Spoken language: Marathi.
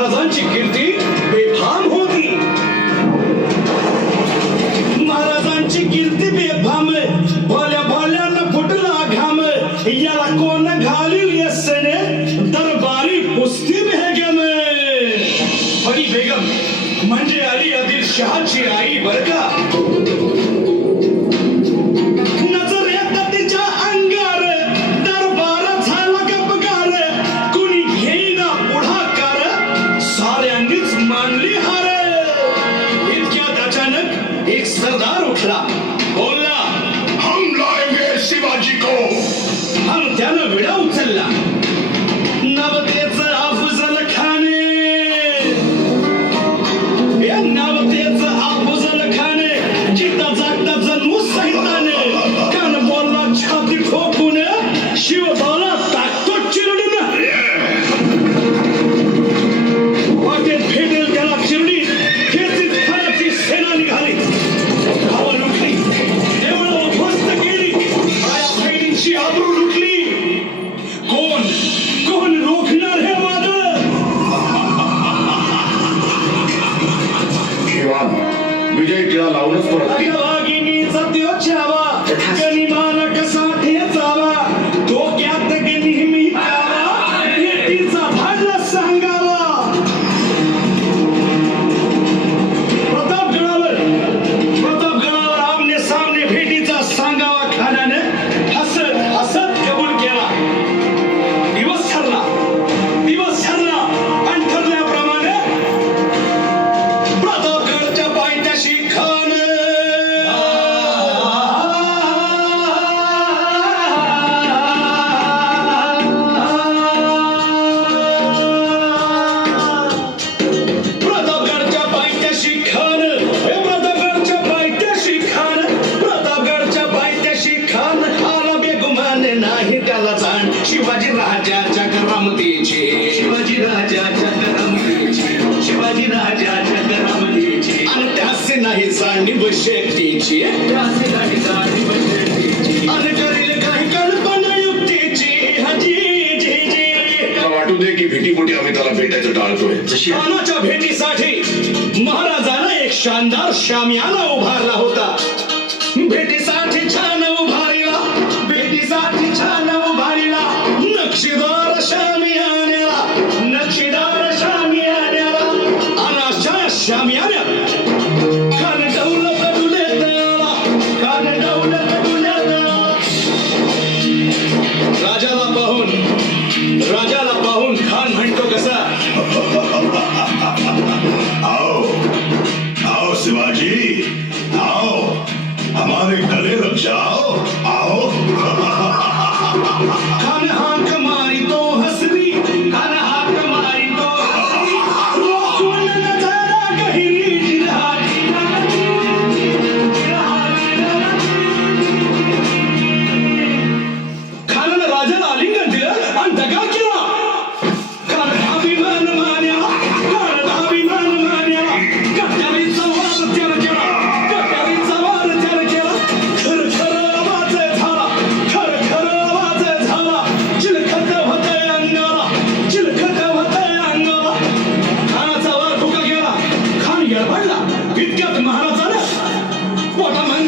महाराजांची कीर्ती बेफाम होती. महाराजांची कीर्ती बेफाम भोल्या भोल्यानं फुटला घाम. याला कोण घालील यसने? दरबारी पुस्ती बेगम. अली बेगम म्हणजे अली अदिल शहाची आई बरका Trump लावूनच परत वाटू दे की भेटी मोठी आम्ही त्याला भेटायचं टाळतोय. जशी भेटीसाठी महाराजानं एक शानदार श्यामयाना उभारला होता. भेटीसाठी छान उभारीला. भेटीसाठी छान उभारीला. नक्षीदार इतक्यात महाराजाला पोटामध्ये